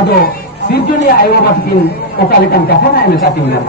ᱟᱫᱚ ᱥᱤᱨᱡᱚᱱᱤᱭᱟᱹ ᱟᱭᱳ ᱵᱟᱵᱟ ᱛᱟᱹᱠᱤᱱ ᱚᱠᱟ ᱞᱮᱠᱟᱱ ᱠᱟᱛᱷᱟ ᱱᱟᱜ ᱢᱮᱛᱟ ᱠᱤᱱᱟ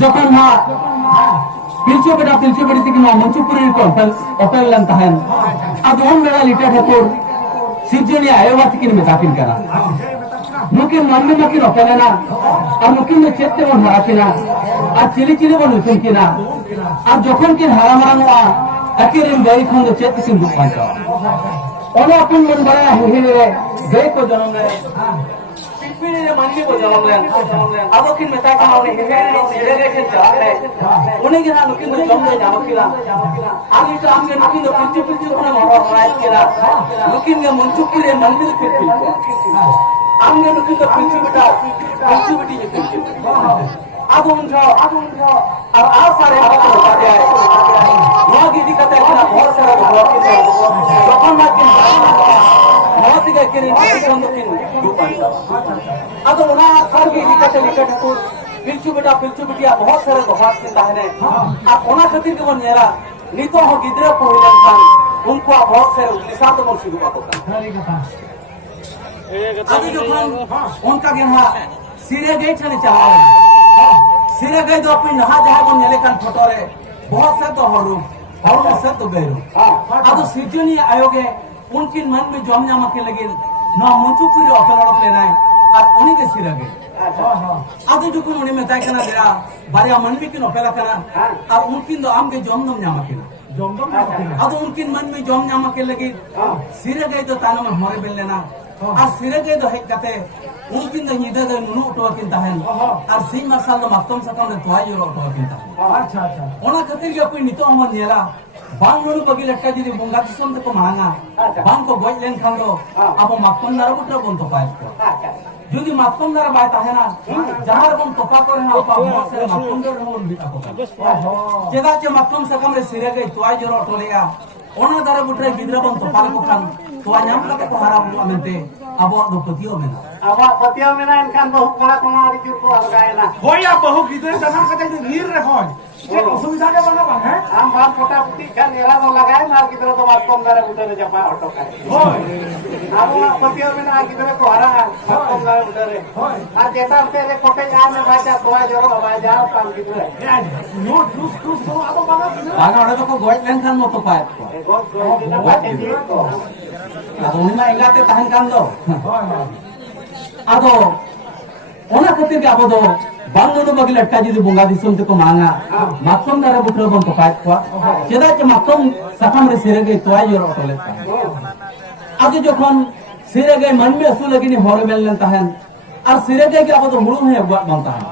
Jokan ha pilcu beda tikin ma Muncupuri ko opel lan tahan adu on beda liter hatur sirjoni ayo tikin metakin kana mungkin manne makin opelana ar mungkin chette on harakina ar chili bon utunkina ar jokon kin haramaranoa akirin gai khon chette sin dupancha ono apun mon bara hehire gai ko janone पिने मंडी को जन्म ले अब किन मेता का ने हेरे के जाते उन्हें के ना लुकिन तो जन्म ले जानो किला आगे तो हमने लुकिन तो पिच्चू कोना मरो राइट किला लुकिन के मुंचु किले मंडी फिर हमने लुकिन तो पिच्चू बेटी ये पिच्चू अब उनका और आप सारे बात बता दिया है वहां की दिक्कत है ना बहुत सारा बहुत की जखन ना कि बहुत ही के बंद किन दुपान अब उना खर की निकट को पिल्चू बेटिया बहुत सारे बात के ताहने अब उना खातिर के मन यारा नितो हो गिदरे पहिलन खान उनको बहुत सारे लिसा तो मन शुरू बात होता अभी जो उनका गेहा सिरे गए छने चला सिरे गए तो अपनी नहा जहां बन नेले कान फोटो रे बहुत से तो हरु से तो बेरो अब सिजनी आयोगे उनकी मन में जम जामा के लगे ना मुंचुपुरी ऑफर लेना है और उन्हीं के सिरे गए अब जो कुन उन्हें मेता कना देरा बारिया मन में किन ऑफर कना और उनकी तो आम के जम जामा के अब उनकी मन में जम जामा के लगे सिरे गए तो ताना में हमारे बेल लेना और सिरे गए तो हेक कते उनकिन द निदा द नुनु उठवा किन ताहन और सिंह मसाल द मक्तम सकम द तोय जो उठवा किन ताहन अच्छा ओना खातिर के कोई नितो हमन नेला बांग नुनु बगी लटका जदी बंगा दिसम त को मांगा बांग को गoj लेन खान दो अब मक्तम दारा बुटरा बन तो पाए যদি মাতকম দ্বারা বাই তাহে না যাহার কোন তোপা করে না আপা মসে মাতকম দ্বারা মন বিতা ko যেদা যে মাতকম সাকাম রে সিরে গই তোয় জোর অটলেয়া ওনা দ্বারা বুটরে গিদরা বন তোপা ko kan Toya nyam lake ko haram amente abo do patio mena abo patio mena enkan bahu kala kona ari jur ko algaena hoya bahu gidre janam kate nir re hoy एक असुविधा के बना बा है हम बात पोटा पुटी का नेरा तो लगाए मार किधर तो बात कम करे उधर जपा ऑटो का होय अब पतियो में ना किधर को हरा बात कम करे उधर आ जेता तेरे कोटे जा में बाजा तोय जरो बाजा काम किधर नो टूस तो अब बना बागा ओडे तो को गoj लेन खान मतो पाए गoj ना बाटे दी को अब उन्हें इलाते ताहन कान दो आदो ओना खातिर के अब दो बांगनो बगी लट्टा जदी बंगा दिसम ते को मांगा मातम दारा बुटरो बन तो पाए को जेदा जे मातम सफाम रे सिरे गई तोय जोर ऑटोले आज जखन सिरे गई मन में असु लगिनी होर मेलन ताहन और सिरे गई के अब तो हुळु है गुआ बनता है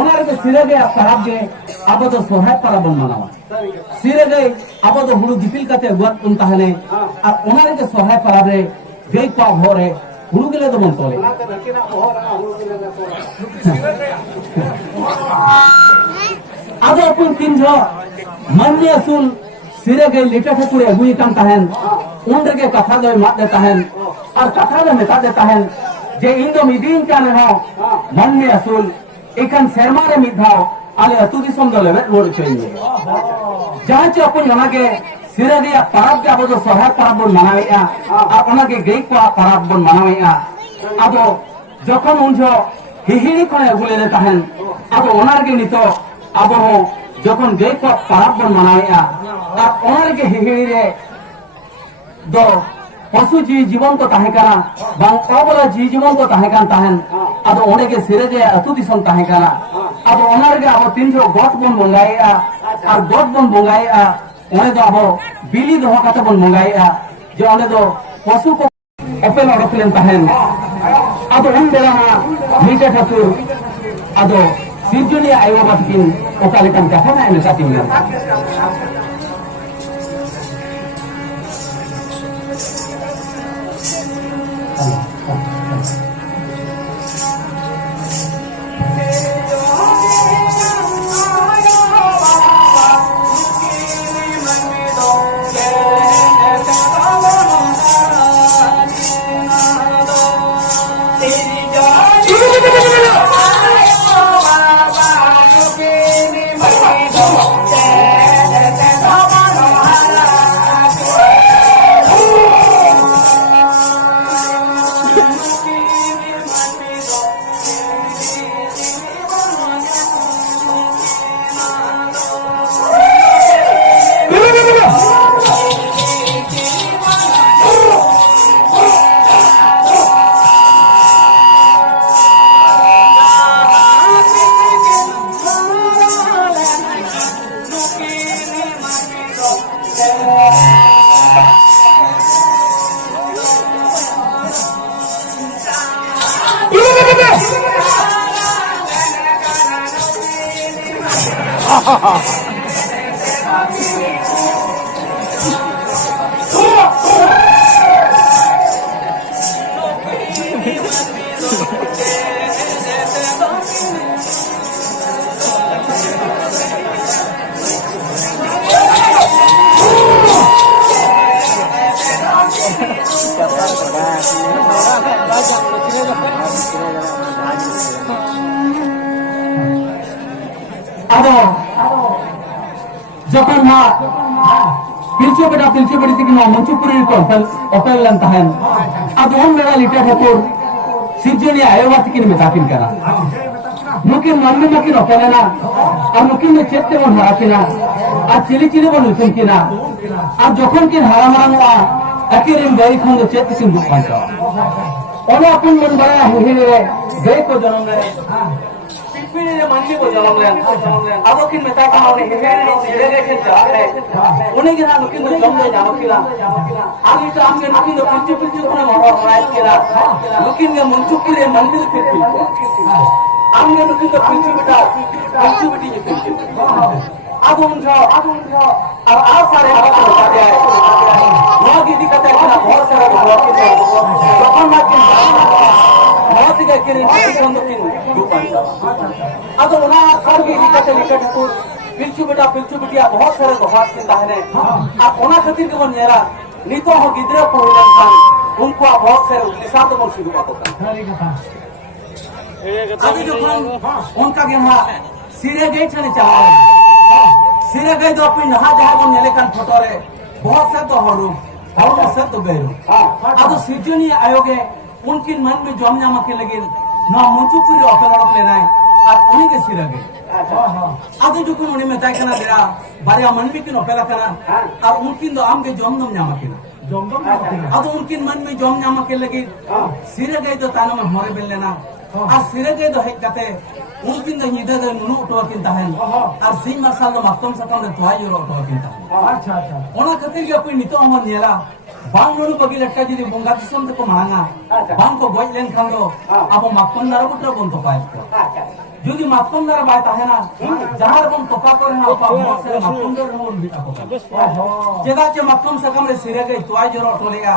ओना रे सिरे गई खराब गे अब तो सोहाय पारा बन मनावा सिरे गई अब तो हुळु दिपिल कते गुआ उन ताहने और ओना रे सोहाय पारा रे गई पा भोरे ᱦᱩᱲᱩ ᱜᱮᱞᱮ ᱫᱚᱵᱚᱱ ᱛᱚᱞᱮ ᱚᱱᱟᱛᱮ ᱱᱩᱠᱤᱱᱟᱜ ᱵᱚᱦᱚᱜ ᱨᱮᱱᱟᱜ ᱦᱩᱲᱩ ᱜᱮᱞᱮ ᱛᱚᱞᱟ ᱟᱫᱚ ᱟᱯun ᱛᱤᱱ ᱡᱚ ᱢᱟᱱᱢᱤ ᱟᱹᱥᱩᱞ ᱥᱤᱨᱟᱹ ᱜᱟᱹᱭ ᱞᱤᱴᱟᱹ ᱴᱷᱟᱹᱠᱩᱨᱮ ᱟᱹᱜᱩᱭ ᱠᱟᱱ ᱛᱟᱦᱮᱱ ᱩᱱ ᱨᱮᱜᱮ ᱠᱟᱛᱷᱟ ᱫᱚᱭ ᱢᱟᱫ ᱫᱮ ᱛᱟᱦᱮᱱ ᱟᱨ ᱠᱟᱛᱷᱟ ᱫᱚ ᱢᱮᱛᱟᱫᱮ ᱛᱟᱦᱮᱱ ᱡᱮ ᱤᱧ ᱫᱚ ᱤᱫᱤᱧ ᱠᱟᱱ ᱨᱮᱦᱚᱸ ᱢᱟᱱᱢᱤ ᱟᱹᱥᱩᱞ ᱮᱠᱷᱟᱱ ᱥᱮᱨᱢᱟ ᱨᱮ ᱢᱤᱫ ᱫᱷᱟᱣ ᱟᱞᱮ ᱟᱹᱛᱩ ᱫᱤᱥᱚᱢ ᱫᱚ ᱞᱮᱵᱮᱫ ᱨᱩᱣᱟᱹᱲ ᱦᱚᱪᱚᱧ ᱢᱮ ᱡᱟᱦᱟᱸ ᱪᱮ ᱟᱯun ᱚᱱᱟᱜᱮ ᱥᱤᱨᱟᱹ ᱨᱮᱭᱟᱜ ᱯᱟᱨᱟᱵᱽ ᱜᱮ ᱟᱵᱚ ᱫᱚ ᱥᱚᱨᱦᱟᱭ ᱯᱟᱨᱟᱵᱽ ᱵᱚᱱ ᱢᱟᱱᱟᱣᱮᱫᱼᱟ ᱟᱨ ᱚᱱᱟᱜᱮ ᱜᱟᱹᱭ ᱠᱚᱣᱟᱜ ᱯᱟᱨᱟᱵᱽ ᱵᱚᱱ ᱢᱟᱱᱟᱣᱮᱫᱼᱟ ᱟᱫᱚ ᱡᱚᱠᱷᱚᱱ ᱩᱱ ᱡᱚ ᱦᱤᱦᱤᱲᱤ ᱠᱷᱚᱱᱮ ᱟᱹᱜᱩ ᱞᱮᱫᱮ ᱛᱟᱦᱮᱱ ᱟᱫᱚ ᱚᱱᱟ ᱨᱮᱜᱮ ᱱᱤᱛᱚᱜ ᱟᱵᱚ ᱦᱚᱸ যখন গেই কো পারাব বন মানাওয়া আর ওনার গে হিহিড়ি রে দো পশু জীবন তো তাহে কানা বাং অবলা জীবন তো তাহে কান তাহেন আদো ওনে গে সিরে গে আতু দিসম তাহে কানা আদো ওনার গে আবো তিনজো গট বন বঙ্গাইয়া আর গট বন বঙ্গাইয়া ওনে দো আবো বিলি দহ কাতে বন বঙ্গাইয়া যে ওনে দো পশু কো অপেল অরপলেন তাহেন আদো উন বেলা না মিটে ঠাকুর আদো সিরজনী আয়ো বাতকিন ওকালেকান কথা না এনে সাথী মিলাম যখন মা পিলচু বেটি থেকে মঞ্চুপুরীর কল্পল অপেল লেন তাহেন আদো উন বেড়া লিটা ঠাকুর সিরজনী আয়োবা থেকে মেতাকিন কানা নুকিন মানবি মাকিন অপেলে না আর নুকিন চেতে বন হারাকিনা আর চিলি চিলি বন উচুন কিনা আর যখন কিন হারামারানোয়া একেরিম গাই খন্দ চেতে কিন দুঃখ পাঁচ অনে আপন মন বাড়া হিহিরে গাই কো জনম রে पिपीने ने मंडी को जन्म लेन अब किन मेता का उन्हें हिहेरे सिरे के जाते उन्हें के ना नुकिन तो जन्म ले जानो किला आगे तो हमके नुकिन तो पिच्चू पिच्चू उन्हें मरो राइट किला नुकिन के मुंचू किले मंडी फिर हमने नुकिन तो पिच्चू बेटी जो पिच्चू अब उनका अब आप सारे हाथ उठा दिया है वहाँ की दिक्कत है कि बहुत सारे लोग के जखन ना कि बहुत ही किन बंद किन अब उना सर की दिक्कत ठाकुर पिल्चू बेटिया बहुत सारे दोहात के ताहने अब उना खातिर के बन नेरा नितो हो गिदरे को होलन खान उनको बहुत सारे उलिसा तो मन शुरू बात अभी जो उनका गेहा सिरे गई छने चाहे सिरे गई तो अपनी नहा जहां बन नेले कान फोटो रे बहुत से तो हरु से तो बेरो अब सिजनी आयोगे उनकी मन में जम जामा के लगे ना मुंचुपुरी ऑफर लेना है और उन्हीं के सिर गए आदि जो कुन उन्हें मेता करना देरा बारे मन में किन ऑफर करना और उनकी तो आम के जम दम जामा के अब उनकी मन में जम जामा के लगे सिर गए तो ताना में हमारे बेल लेना और सिर गए तो है कहते उनकी तो निदा दे नुनु उठवा किन ताहन और सिंह मसाल तो मक्तम सकम ने तोय जो उठवा किन ताहन अच्छा ओना खातिर के कोई नितो हमर नेला बांग नुनु बगी लटका जदी बंगा दिसम को मांगा बांग को गoj लेन खान दो अब मक्तम दारा पुत्र बन तो पाए যদি মাতকম দ্বারা বাই তাহে না যাহার বন তোপা করে না আপা মসে মাতকম দ্বারা বন বিটা ko যেদা যে মাতকম সাকাম রে সিরে গই তোয় জোর অটলেয়া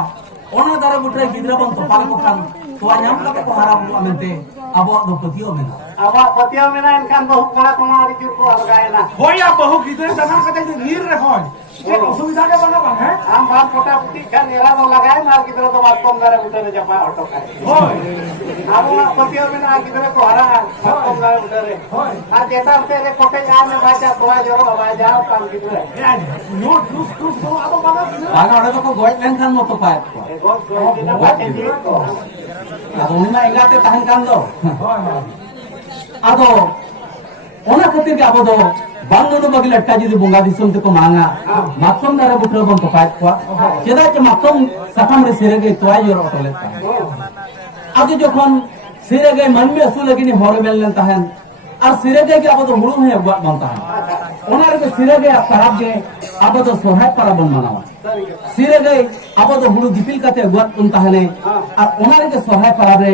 ওনা দ্বারা বুটরে গিদরা বন তোপা ko খান ᱛᱚᱣᱟ ᱧᱟᱢ ᱠᱟᱛᱮ ᱠᱚ ᱦᱟᱨᱟ ᱵᱩᱨᱩᱜᱼᱟ ᱢᱮᱱᱛᱮ ᱟᱵᱚᱣᱟᱜ ᱫᱚ ᱯᱟᱹᱛᱭᱟᱹᱣ ᱢᱮᱱᱟᱜᱼᱟ ᱟᱵᱚᱣᱟᱜ ᱯᱟᱹᱛᱭᱟᱹᱣ ᱢᱮᱱᱟᱜᱼᱟ ᱮᱱᱠᱷᱟᱱ ᱵᱟᱹᱦᱩ ᱠᱚᱲᱟ ᱠᱚᱢᱟ ᱟᱹᱰᱤ ᱡᱳᱨ ᱠᱚ ᱟᱞᱜᱟᱭᱮᱱᱟ ᱦᱳᱭᱟ ᱵᱟᱹᱦᱩ ᱜᱤᱫᱽᱨᱟᱹ ᱡᱟᱱᱟᱢ ᱠᱟᱛᱮ ᱡᱩᱫᱤ ᱧᱤᱨ ᱨᱮᱦᱚᱸ ᱪᱮᱫ ᱚᱥᱩᱵᱤᱫᱷᱟ ᱜᱮ ᱵᱟᱝᱟ ᱵᱟᱝ ᱦᱮᱸ ᱟᱢ ᱵᱟᱢ ᱯᱚᱴᱟ ᱯᱩᱴᱤᱜ ᱠᱷᱟᱱ ᱮᱨᱟ ᱫᱚ ᱞᱟᱜᱟᱭᱮᱢ ᱟᱨ ᱜᱤᱫᱽᱨᱟᱹ ᱫᱚ ᱢᱟᱛᱠᱚᱢ ᱫᱟᱨᱮ ᱵᱩᱴᱟᱹᱨᱮ ᱡᱟᱯᱟ ᱦᱚᱴᱚ ᱠᱟᱭ ᱦᱳᱭ ᱟᱵᱚᱣᱟᱜ ᱯᱟᱹᱛᱭᱟᱹᱣ ᱢᱮᱱᱟᱜᱼᱟ ᱜᱤᱫᱽᱨᱟᱹ ᱠᱚ ᱦᱟᱨᱟᱜᱼᱟ ᱢᱟᱛᱠᱚᱢ ᱫᱟᱨᱮ ᱵᱩᱴᱟᱹᱨᱮ ᱟᱨ ᱪᱮᱛᱟᱱ ᱥᱮᱫ ᱨᱮ ᱠᱚᱴᱮᱡ ᱟᱭ ᱵᱟᱭ ᱡᱟ ᱛᱚᱣᱟ ᱡᱚᱨᱚᱜᱼᱟ ᱵᱟᱭ ᱡᱟᱣ ᱠᱟᱱ ᱜᱤᱫᱽᱨᱟᱹ ᱧᱩ ᱴᱩᱥ ᱴᱩᱥ ᱫᱚ ᱟᱫᱚ ᱵᱟᱝᱟ ᱵᱟᱝᱟ ᱚᱸᱰᱮ ᱫᱚᱠᱚ ᱜᱚᱡ ᱞᱮᱱᱠᱷᱟᱱ ᱢᱚᱛᱚ ᱯᱟᱭᱮᱫ ᱠᱚᱣᱟ ᱜᱚᱡ ᱜᱚᱡ ᱫᱤᱱᱟᱹ ᱵᱟᱴᱮ ᱡᱤᱣᱤᱫ ᱠᱚ ᱟᱫᱚ ᱩᱱᱤ ᱢᱟ ᱮᱸᱜᱟᱛᱮ ᱛᱟᱦᱮᱱ ᱠᱟᱱ ᱫᱚ ᱦᱳᱭ ᱦᱳᱭ ᱟᱫᱚ ᱚᱱᱟ ᱠᱷᱟᱹᱛᱤᱨ ᱜᱮ ᱟᱵᱚ ᱫᱚ ᱵᱟᱝ ᱱᱩᱱᱩ ᱵᱟᱹᱜᱤ ᱞᱮᱴᱟ ᱡᱩᱫᱤ ᱵᱚᱸᱜᱟ ᱫᱤᱥᱚᱢ ᱛᱮᱠᱚ ᱢᱟᱝᱟ ᱢᱟᱛᱠᱚᱢ ᱫᱟᱨᱮ ᱵᱩᱴᱟᱹ ᱵᱚᱱ ᱛᱚᱯᱟᱭᱮᱫ ᱠᱚᱣᱟ ᱪᱮᱫᱟᱜ ᱪᱮ ᱢᱟᱛᱠᱚᱢ ᱥᱟᱠᱟᱢ ᱨᱮ ᱥᱤᱨᱟᱹᱜᱟᱹᱭ ᱛᱚᱣᱟᱭ ᱡᱚᱨᱚ ᱦᱚᱴᱚ ᱞᱮᱫ ᱛᱟᱦᱮᱸ ᱟᱫᱚ ᱡᱚᱠᱷᱚᱱ ᱥᱤᱨᱟᱹᱜᱟᱹᱭ ᱢᱟᱹᱱᱢᱤ ᱟᱹᱥᱩᱞ ᱞᱟᱹᱜᱤᱫ ᱦᱚᱲ ᱢᱮᱱ ᱞᱮᱱ ᱛᱟᱦᱮᱱ ᱟᱨ ᱥᱤᱨᱟᱹᱜᱟᱹᱭ ᱜᱮ ᱟᱵᱚ ᱫᱚ ᱦᱩᱲᱩ ᱦᱚᱸᱭ ᱟᱹᱜᱩᱣᱟᱜ ᱵᱚᱱ ᱛᱟᱦᱮᱸ ᱚᱱᱟ ᱨᱮᱜᱮ ᱥᱤᱨᱟᱹᱜᱟᱹᱭᱟᱜ ᱯᱟᱨᱟᱵᱽ ᱜᱮ ᱟᱵᱚ ᱫᱚ ᱥᱚᱨᱦᱟᱭ ᱯᱟᱨᱟᱵᱽ ᱵᱚᱱ ᱢᱟᱱᱟᱣᱟ ᱥᱤᱨᱟᱹᱜᱟᱹᱭ ᱟᱵᱚ ᱫᱚ ᱦᱩᱲᱩ ᱫᱤᱯᱤᱞ ᱠᱟᱛᱮ ᱟᱹᱜᱩᱣᱟᱜ ᱵᱚᱱ ᱛᱟᱦᱮᱱᱮ ᱟᱨ ᱚᱱᱟ ᱨᱮᱜᱮ ᱥᱚᱨᱦᱟᱭ ᱯᱟᱨᱟᱵᱽ ᱨᱮ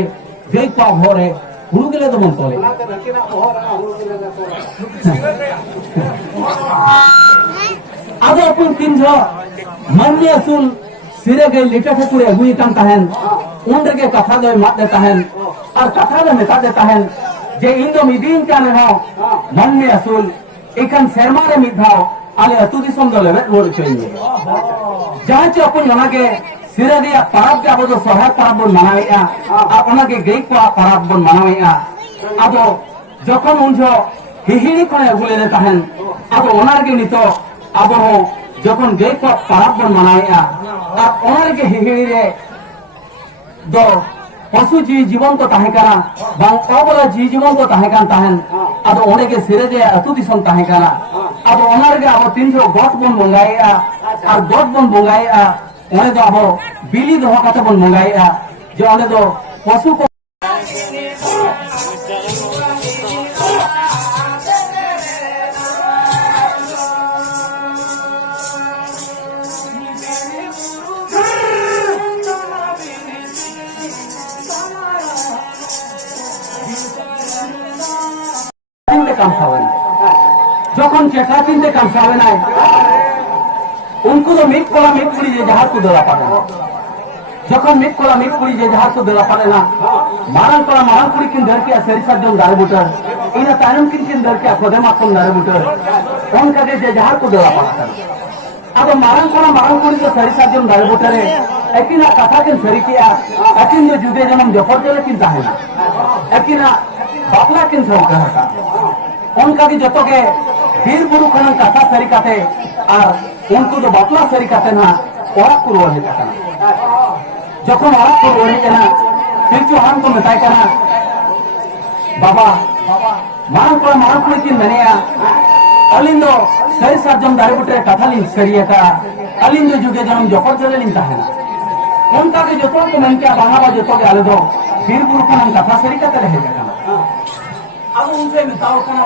ᱜᱟᱹᱭ ᱠᱚᱣᱟᱜ ᱵᱚᱦᱚᱜ ᱨᱮ ᱦᱩᱲᱩ ᱜᱮᱞᱮ ᱫᱚᱵᱚᱱ ᱛᱚᱞᱮ ᱚᱱᱟᱛᱮ ᱱᱩᱠᱤᱱᱟᱜ ᱵᱚᱦᱚᱜ ᱨᱮᱱᱟᱜ ᱦᱩᱲᱩ ᱜᱮᱞᱮ ᱛᱚᱞᱟ ᱟᱫᱚ ᱟᱯun ᱛᱤᱱ ᱡᱚᱦᱚᱜ ᱢᱟᱹᱱᱢᱤ ᱟᱹᱥᱩᱞ ᱥᱤᱨᱟᱹᱜᱟᱹᱭ ᱞᱤᱴᱟᱹ ᱴᱷᱟᱹᱠᱩᱨᱮ ᱟᱹᱜᱩᱭ ᱠᱟᱱ ᱛᱟᱦᱮᱱ ᱩᱱ ᱨᱮᱜᱮ ᱠᱟᱛᱷᱟ ᱫᱚᱭ ᱢᱟᱫ ᱛᱟᱦᱮᱱ ᱟᱨ ᱠᱟᱛᱷᱟ ᱫᱚ ᱢᱮᱛᱟᱫᱮ ᱛᱟᱦᱮᱱ ᱡᱮ ᱤᱧ ᱫᱚ ᱤᱫᱤᱧ ᱠᱟᱱ ᱨᱮᱦᱚᱸ ᱢᱟᱹᱱᱢᱤ ᱟᱹᱥᱩल ᱮᱠᱷᱟᱱ ᱥᱮᱨᱢᱟ ᱨᱮ ᱢᱤᱫ ᱫᱷᱟᱣ ᱟᱞᱮ ᱟᱹᱛᱩ ᱫᱤᱥᱚᱢ ᱫᱚ ᱞᱮᱵᱮᱫ ᱨᱩᱣᱟᱹᱲ ᱦᱚᱪᱚᱧ ᱢᱮ ᱡᱟᱦᱟᱸ ᱪᱮ ᱟᱯun ᱚᱱᱟᱜᱮ ᱥᱤᱨᱟᱹᱜᱟᱹᱭᱟᱜ ᱯᱟᱨᱟᱵᱽ ᱜᱮ ᱟᱵᱚ ᱫᱚ ᱥᱚᱨᱦᱟᱭ ᱯᱟᱨᱟᱵᱽ ᱵᱚᱱ ᱢᱟᱱᱟᱣᱮᱫᱼᱟ ᱟᱨ ᱚᱱᱟᱜᱮ ᱜᱟᱹᱭ ᱠᱚᱣᱟᱜ ᱯᱟᱨᱟᱵᱽ ᱵᱚᱱ ᱢᱟᱱᱟᱣᱮᱫᱼᱟ ᱟᱫᱚ ᱡᱚᱠᱷᱚᱱ ᱩᱱ ᱡᱚᱦᱚᱜ ᱦᱤᱦᱤᱲᱤ ᱠᱷᱚᱱᱮ ᱟᱹᱜᱩ ᱞᱮᱫᱮ ᱛᱟᱦᱮᱱ ᱟᱫᱚ ᱚᱱᱟ ᱨᱮᱜᱮ ᱱᱤᱛᱚᱜ ᱟᱵᱚ ᱦᱚᱸ যখন গেই কো পারাব বন মানাইয়া আর ওনার গে হিহিড়ি রে দো পশু জি জীবন তো তাহে কানা বাং অবলা জি জীবন তো তাহে কান তাহেন আদো ওনে গে সিরে যে আতু দিসন তাহে কানা আদো ওনার গে আবো 300 গট বন বঙ্গাইয়া আর গট বন বঙ্গাইয়া ওনে দো আবো বিলি দহ কাতে বন বঙ্গাইয়া যে ওনে দো পশু কো যখন চেষ্টা চিনতে কামসা হবে না উনকু তো মিট করা মিট করি যে জাহাজ দেওয়া পারে না যখন মিট করা মিট করি যে জাহাজ দেওয়া পারে না মারান করা মারান করি কিন ধরকে সেরি সাজন দাঁড়ে বুটার ইনা তায়ম কিন ধরকে খোদে মাখন দাঁড়ে বুটার উনকা যে জাহাজ দেওয়া পারে না আদো মারান করি যে সেরি সাজন দাঁড়ে বুটারে একিনা কথা কিন সেরি কিয়া একিন যে যুদে যেমন জফর চলে কিন তাহে না একিনা বাপলা কিন সরকার उनका भी जतो के बीर बुरु खनन कथा सरी काते और उनको तो बापला सरी काते ना ओरा को रोहे काते ना जखन ओरा को रोहे केना पिलचु हान को मेताय केना बाबा मारन को किन मनेया अलिंदो सरी साजम दारे बुटे कथा लिन सरिया का अलिंदो जुगे जन्म जफर चले लिन ताहेना उनका के जतो को मन के बांगा जतो के आले दो बीर बुरु खनन कथा सरी काते रहे केना अब उनसे मिताओ कनो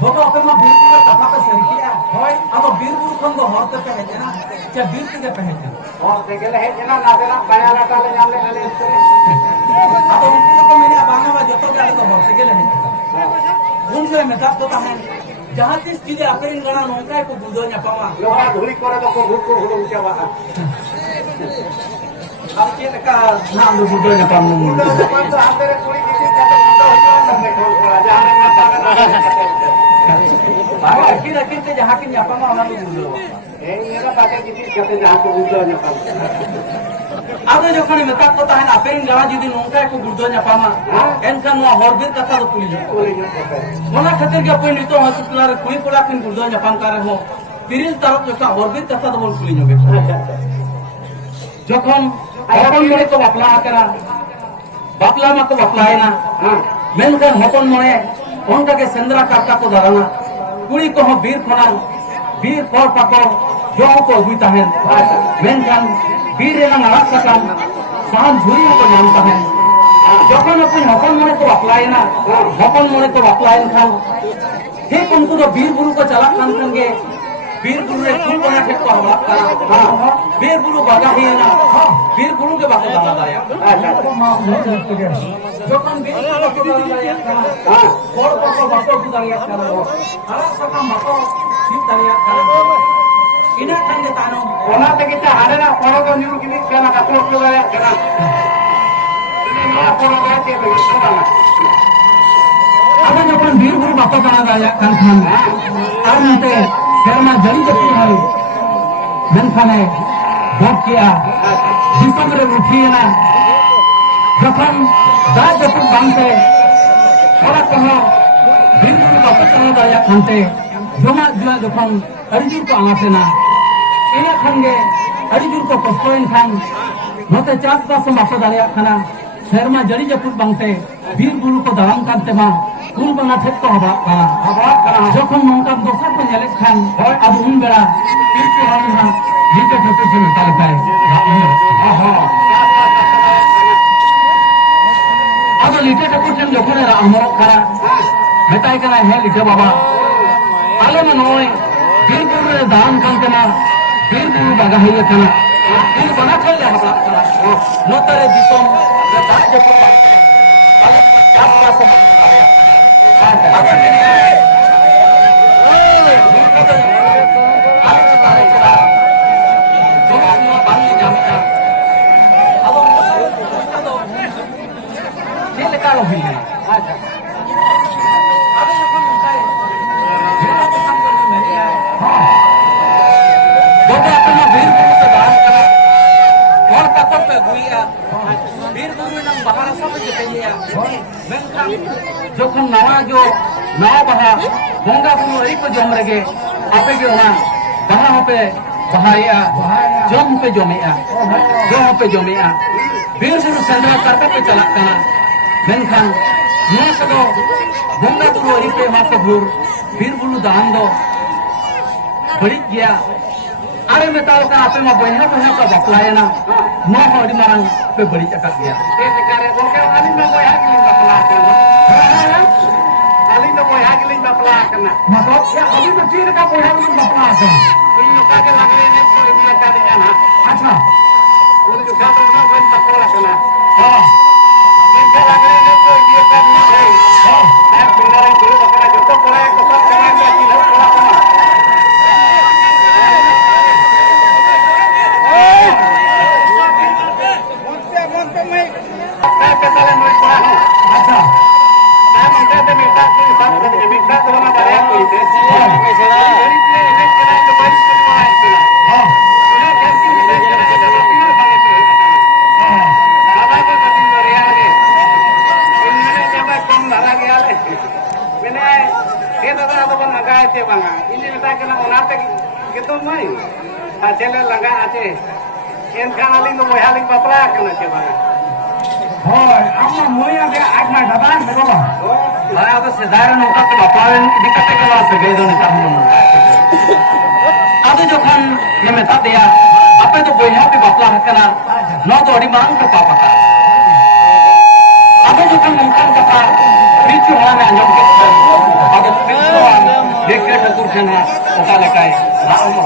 दोगो अपना बीर बुरु कथा पे सरी किया होय अब बीर बुरु खन दो हरते पे है ना चे बीर के पे है और से गेले है जना ना देना पाया लाटा ले जाले आले अब उनके तो मेरे बांगा में जतो के आले तो हरते गेले है उनसे मिता तो ताहन जहां तीस चीजें अपने गणा नोका को बुदो nya पावा लोहा धुली करे तो को भूको हुलो उचावा अब के का नाम दो बुदो nya पाम तो आंतरे कोई किसी जाते तो जाने ना बाबा किरा किते जहां के nya पामा ओना बुदो ए मेरा बाटे किसी जाते जहां को बुदो nya पाम आगे जखन मेता को ताहन अपेन गणा जदी नोका को बुदो nya पामा एनखान नो हरबिर कथा तो पुली ओना खातिर के अपन नितो हॉस्पिटल रे कुली कोला किन बुदो nya पाम करे हो तिरिल तरफ जका हरबिर कथा तो बोल पुली जोगे जखन हपन मणे को बापला करा बापला मा को बापलाय ना मेनखान हपन मणे उनका के सेंद्रा काटा को दाराना कुड़ी को हो बीर खना बीर कोर पाको जो को हुई ताहेन मेनखान बीर रे ना सकम सान झुरी को नाम ताहेन जखन अपन हपन मणे को बापलाय ना हपन मणे को बापलाय खान ठीक उनको तो बीर बुरु को चला खान के बीर बुरु रे फूल बना के को हवा करा बीर बुरु बागा ही ना बीर बुरु के बाको दादा दाया যখন বীর বুরু को दाया करा कोर को बाको दाया करा आला सका माको सिप दाया करा इना खान तानो ओना ते के हारे ना पड़ो को न्यू किनी केना का को दाया करा अब जखन बीर बुरु बाको दाना दाया खान और नते सेरमा जड़ी जपी है मेनखाने गप किया दिसम रे उठिएना जखन दा जपुर बांगते थोड़ा कहो बीर बुरु बाको दाना दाया खानते जमा जुआ जखन अरिजुर को आंगातेना ina khange arijur ko kostoin khan note chas bas baso daria khana serma jari japur bangte bir buru ko daram kante ma kul bana thek ko haba kana jokhon nongka dosar ko nyale khan ab un bera bir ke hani na jite thek se tal kai ado lite Thakur chen jokhon era amor khara metai kana he lite baba alo na noy bir buru re daram kante ma bir buru baga hiya kana kul bana thel le haba kana notare disom da japur alo chas bas agar kalau hilang, ada. Ada yang kamu tahu? Bila kita sampai di Malaysia, bodoh apa nak bir buru terbahan kana, orang takut peguia, bir buru yang bahasa apa jadinya, mengkam, jokong nawa jo, nawa bahasa, bongga buru ini ko jom lagi, apa ke orang, bahasa apa, bahaya, jom apa jomia, jom apa jomia, bir buru sendiri karta pe celak kana. मेनखान नों सदो बंगा बुरु अरी पे माको भूर बीर बुरु दान दो बड़ी गया अरे मैं तालो का आपे मा बहना बहना का बपलाया ना नो हड़ी मारंग पे बड़ी चकत गया ये करे बोके आली में कोई हाक लिंग बपला करना आली में कोई हाक लिंग बपला करना मतलब या अभी तो चीर का कोई हाल नहीं बपला है इन लोग का लगले ने कोई दिया कर दिया ना अच्छा उन जो का तो ना बन बपला करना हां इनका लगले ने कोई दिया करना है हां मैं बिना रे गुरु बकरा जो तो कोई को सब करना है कि लोग कोला करना मुझसे मैं कैसे चले मैं कोला हूं अच्छा मैं मुझे तो बेटा कोई सब कर बेटा तो ना बारे कोई थे बड़ी से इन्हें करा तो बड़ी से बनाए थे हां इन्हें कैसे इन्हें करा तो बाकी ना संगे थे हां बाबा को बदी मरे आगे इन्हें जब कम धरा गया ले मैंने ये दादा तो बन लगाए थे बांगा इन्हें बता के ना उनाते के तो नहीं चले लगा आते इनका वाली तो मोहाली बपला करना थे बांगा हां amma moya be आज मैं दादा देखो बा Saya ada sedaran untuk kelaparan di kata kelas segitu nih kamu. Ada jokan yang minta dia, apa itu boleh tapi baplah kena, no tu di mana ke papa kan. Ada jokan mungkin kata, ricu orang yang anjok kita, ada ricu orang dekat satu sana, oka lekai, ramu.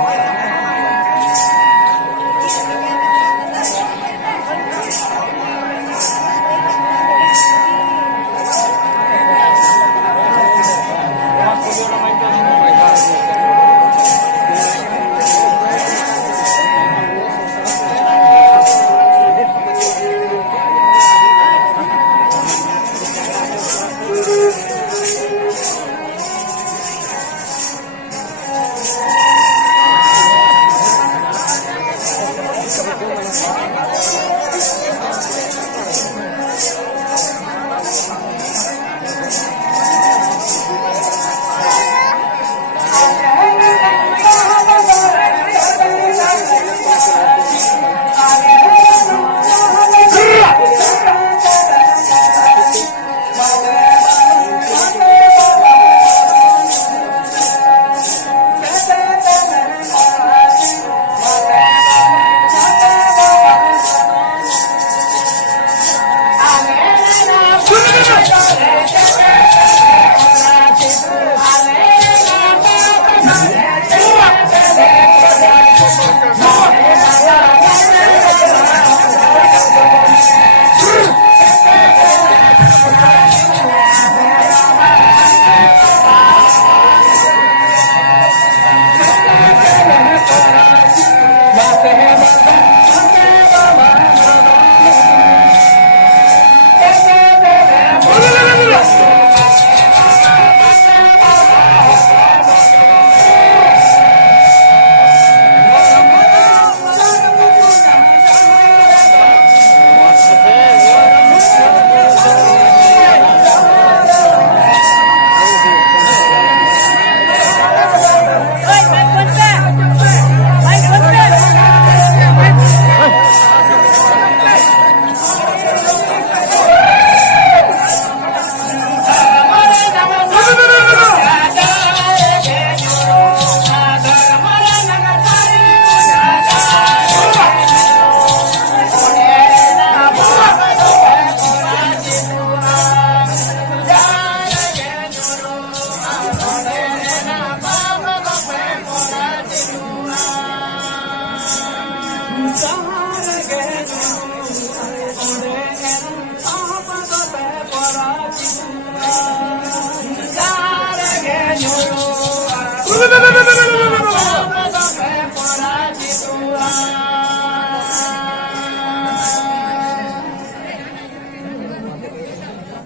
¡Vamos!